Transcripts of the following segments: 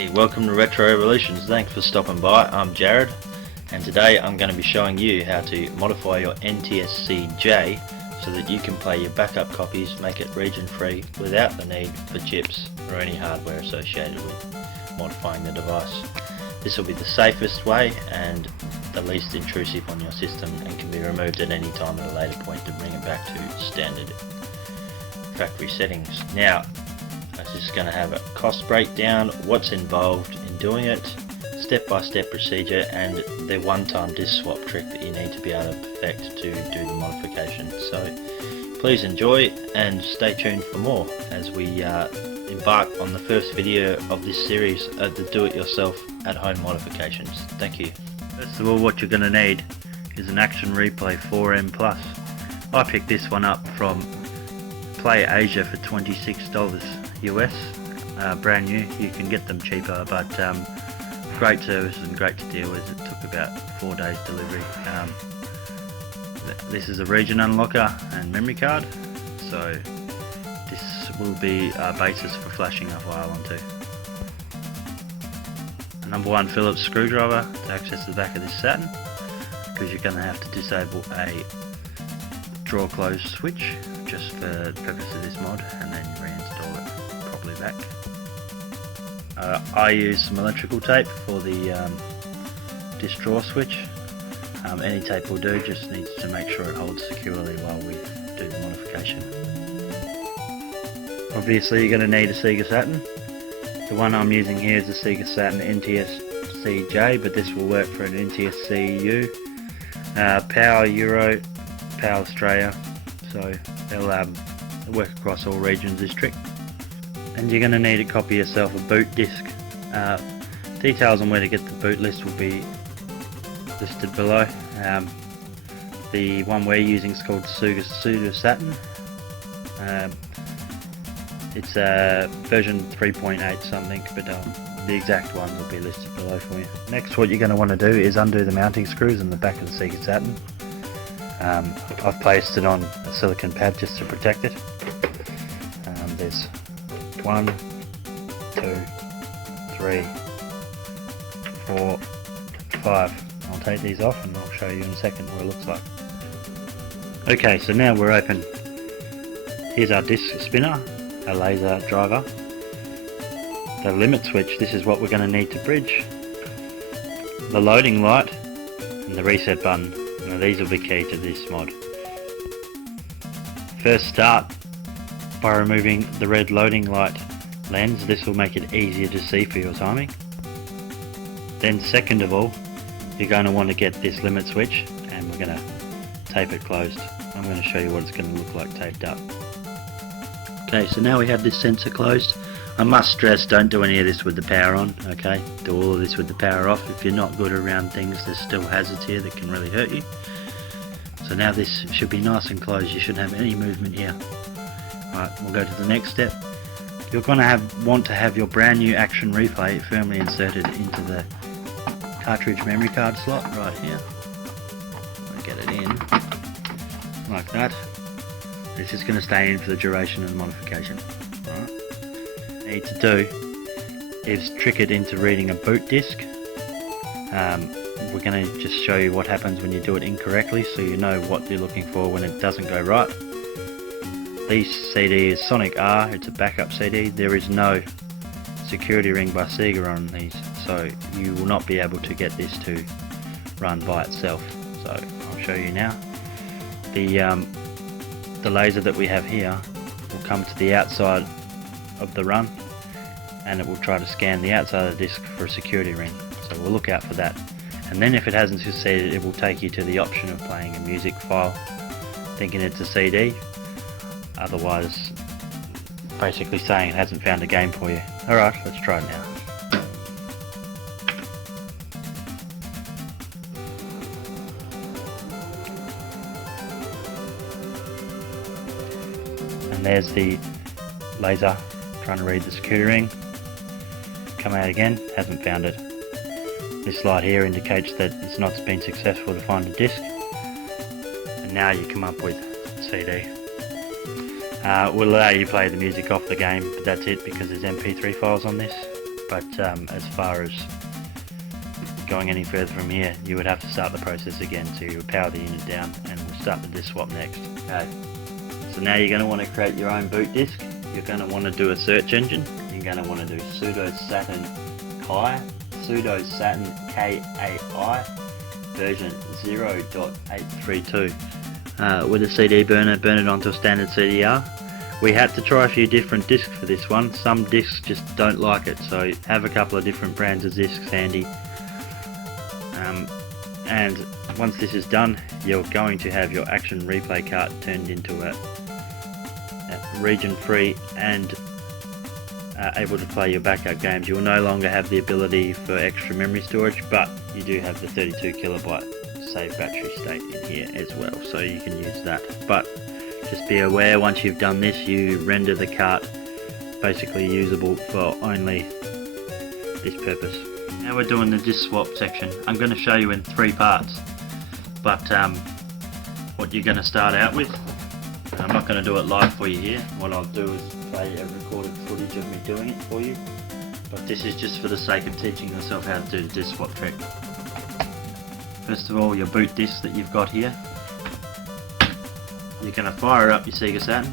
Hey, welcome to Retro Evolutions. Thanks for stopping by. I'm Jared, and today I'm going to be showing you how to modify your NTSC-J so that you can play your backup copies, make it region free without the need for chips or any hardware associated with modifying the device. This will be the safest way and the least intrusive on your system, and can be removed at any time at a later point to bring it back to standard factory settings. Now, I'm just going to have a cost breakdown, what's involved in doing it, step-by-step procedure, and the one-time disk swap trick that you need to be able to perfect to do the modification. So please enjoy and stay tuned for more as we embark on the first video of this series of the do-it-yourself at-home modifications. Thank you. First of all, what you're going to need is an Action Replay 4M Plus. I picked this one up from Play Asia for $26 US, brand new. You can get them cheaper, but great service and great to deal with. It took about 4 days delivery. This is a region unlocker and memory card, so this will be our basis for flashing a file onto. A number 1 Phillips screwdriver to access the back of this Saturn, because you're going to have to disable a draw close switch just for the purpose of this mod, and then reinstall it properly back. I use some electrical tape for the disk draw switch. Any tape will do, just needs to make sure it holds securely while we do the modification. Obviously you're going to need a Sega Saturn. The one I'm using here is a Sega Saturn NTSC-J, but this will work for an NTSC-U, Power Euro, Power Australia, so they'll work across all regions, this trick. And you're going to need to copy yourself a boot disk. Details on where to get the boot list will be listed below. The one we're using is called Sega Saturn. It's version 3.8 something, but the exact one will be listed below for you. Next, what you're going to want to do is undo the mounting screws in the back of the Sega Saturn. I've placed it on a silicone pad just to protect it. There's 1, 2, 3, 4, 5. I'll take these off and I'll show you in a second what it looks like. Okay, so now we're open. Here's our disc spinner, a laser driver, the limit switch. This is what we're going to need to bridge, the loading light, and the reset button. Now these will be key to this mod. First, start by removing the red loading light lens. This will make it easier to see for your timing. Then second of all, you're going to want to get this limit switch, and we're going to tape it closed. I'm going to show you what it's going to look like taped up. Okay, so now we have this sensor closed. I must stress, don't do any of this with the power on, okay? Do all of this with the power off. If you're not good around things, there's still hazards here that can really hurt you. So now this should be nice and closed. You shouldn't have any movement here. Alright, we'll go to the next step. You're going to want to have your brand new Action Replay firmly inserted into the cartridge memory card slot right here. I'll get it in like that. This is going to stay in for the duration of the modification. Alright. What you need to do is trick it into reading a boot disk. We're going to just show you what happens when you do it incorrectly, so you know what you're looking for when it doesn't go right. This CD is Sonic R, it's a backup CD. There is no security ring by Sega on these, so you will not be able to get this to run by itself. So I'll show you now. The laser that we have here will come to the outside of the run, and it will try to scan the outside of the disc for a security ring. So we'll look out for that. And then if it hasn't succeeded, it will take you to the option of playing a music file, thinking it's a CD. Otherwise, basically saying it hasn't found a game for you. Alright, let's try it now. And there's the laser trying to read the security ring. Come out again, hasn't found it. This light here indicates that it's not been successful to find a disc. And now you come up with CD. Will allow you to play the music off the game, but that's it, because there's MP3 files on this. but as far as going any further from here, you would have to start the process again. So you would power the unit down and we'll start the disk swap next. Okay, so now you're going to want to create your own boot disk. You're going to want to do a search engine. You're going to want to do sudo saturn kai, sudo saturn kai version 0.832. With a CD burner, burn it onto a standard CDR. We had to try a few different discs for this one. Some discs just don't like it, so have a couple of different brands of discs handy. And once this is done, you're going to have your action replay card turned into a region free and able to play your backup games. You will no longer have the ability for extra memory storage, but you do have the 32 kilobyte save battery state in here as well, so you can use that. But just be aware, once you've done this, you render the cart basically usable for only this purpose. Now we're doing the disk swap section. I'm going to show you in 3 parts, but what you're going to start out with, I'm not going to do it live for you here. What I'll do is play a recorded footage of me doing it for you, but this is just for the sake of teaching yourself how to do the disk swap trick. First of all, your boot disk that you've got here, you're going to fire up your Sega Saturn.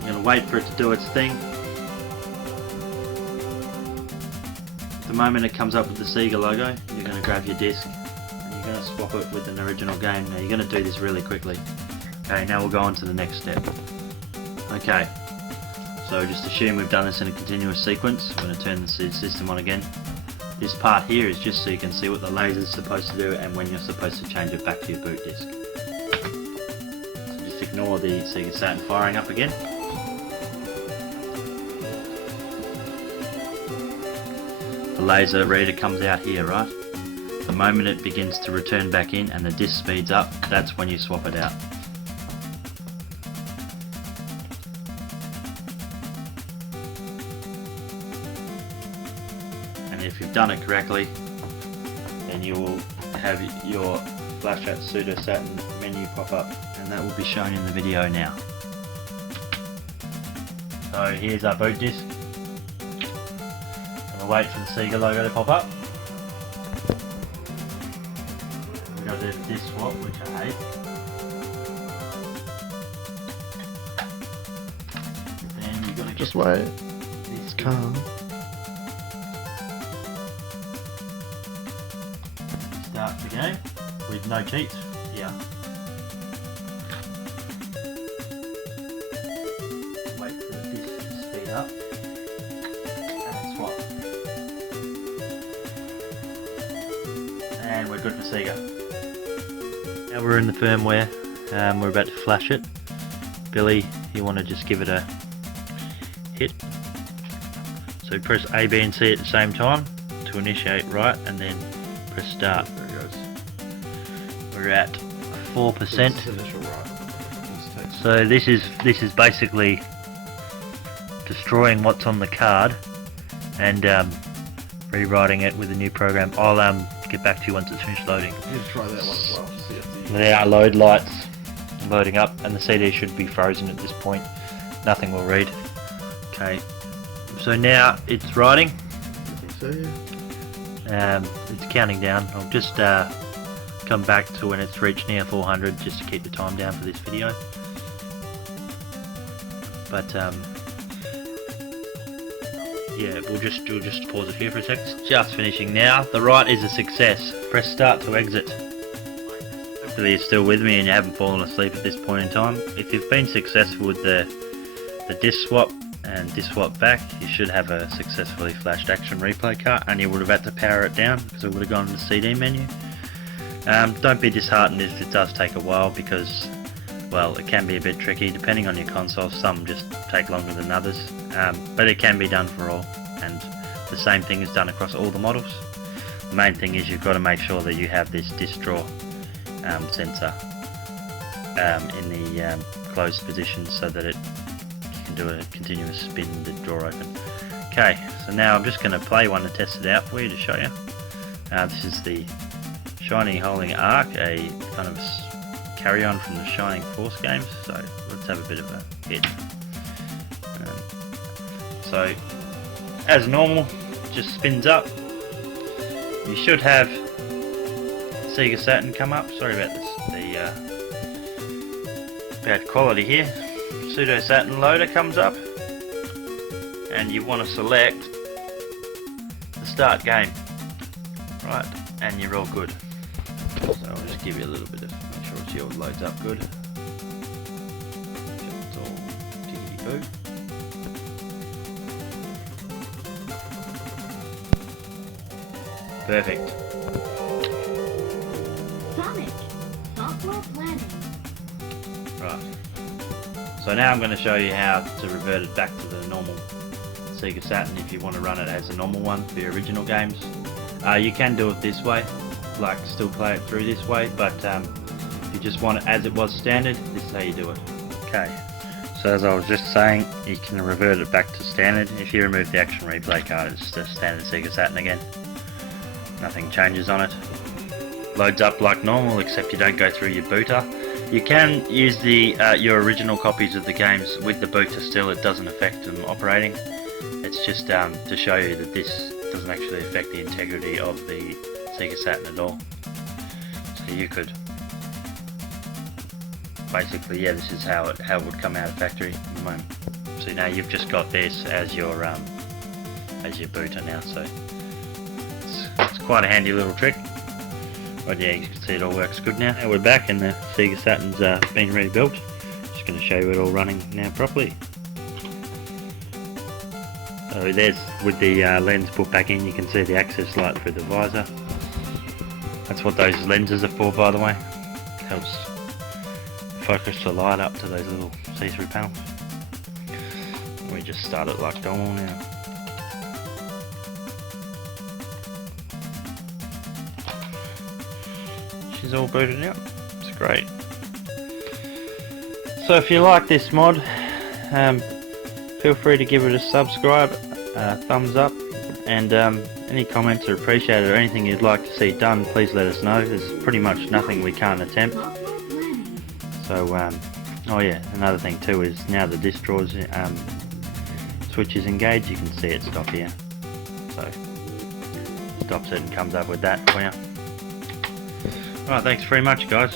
You're going to wait for it to do its thing. The moment it comes up with the Sega logo, you're going to grab your disc and you're going to swap it with an original game. Now you're going to do this really quickly. Okay, now we'll go on to the next step. Okay, so just assume we've done this in a continuous sequence. I'm going to turn the system on again. This part here is just so you can see what the laser is supposed to do and when you're supposed to change it back to your boot disk. So just ignore the Sega Saturn firing up again. The laser reader comes out here, right? The moment it begins to return back in and the disk speeds up, that's when you swap it out. And if you've done it correctly, then you will have your flash at sudo saturn menu pop up, and that will be shown in the video now. So here's our boot disk. Wait for the Sega logo to pop up. We've got the disk swap, which I hate. Then you've got to just wait. It's calm. Start the game with no cheats here. Wait for the disk to speed up. And we're good for Sega. Now we're in the firmware, we're about to flash it. Billy, you want to just give it a hit. So press A, B and C at the same time to initiate, right, and then press start. There it goes. We're at 4%. Initial right. So this is basically destroying what's on the card and rewriting it with a new program. I'll get back to you once it's finished loading. You try that one as well. See if the... There are load lights loading up, and the CD should be frozen at this point. Nothing will read. Okay, so now it's writing. I think so, yeah. It's counting down. I'll just come back to when it's reached near 400 just to keep the time down for this video. But yeah, we'll just pause it here for a sec. It's just finishing now. The write is a success. Press start to exit. Hopefully you're still with me and you haven't fallen asleep at this point in time. If you've been successful with the disk swap and disk swap back, you should have a successfully flashed action replay card, and you would have had to power it down because it would have gone to the CD menu. Don't be disheartened if it does take a while, because, well, it can be a bit tricky depending on your console. Some just take longer than others, but it can be done for all, and the same thing is done across all the models. The main thing is you've got to make sure that you have this disk drawer sensor in the closed position so that you can do a continuous spin with the drawer open. Okay, so now I'm just going to play one to test it out for you to show you. This is the Shiny Holding Arc, a kind of carry on from the Shining Force games, so let's have a bit of a hit. So as normal, just spins up. You should have Sega Saturn come up. Sorry about this, the bad quality here. Pseudo Saturn loader comes up, and you want to select the start game, right? And you're all good. So I'll just give you a little bit of, make sure it's all loads up good. It's all tickety boo. Perfect. Sonic, software planning. Right. So now I'm going to show you how to revert it back to the normal Sega Saturn if you want to run it as a normal one for your original games. You can do it this way, like still play it through this way, but if you just want it as it was standard, this is how you do it. Okay. So as I was just saying, you can revert it back to standard. If you remove the action replay card, it's just a standard Sega Saturn again. Nothing changes on it. Loads up like normal, except you don't go through your booter. You can use the your original copies of the games with the booter still. It doesn't affect them operating. It's just to show you that this doesn't actually affect the integrity of the Sega Saturn at all. So you could basically, yeah, this is how it would come out of factory at the moment. So now you've just got this as your booter now. So it's quite a handy little trick. But yeah, you can see it all works good now. Now we're back and the Sega Saturn's been rebuilt. Just going to show you it all running now properly. So there's, with the lens put back in, you can see the access light through the visor. That's what those lenses are for, by the way. Helps focus the light up to those little see-through panels. We just start it like normal now. She's all booted out. It's great. So if you like this mod, feel free to give it a subscribe, thumbs up, and any comments are appreciated, or anything you'd like to see done, please let us know. There's pretty much nothing we can't attempt. So oh yeah, another thing too is now the disc drawers switch is engaged, you can see it stop here. So stops it and comes up with that for you. Alright, thanks very much guys.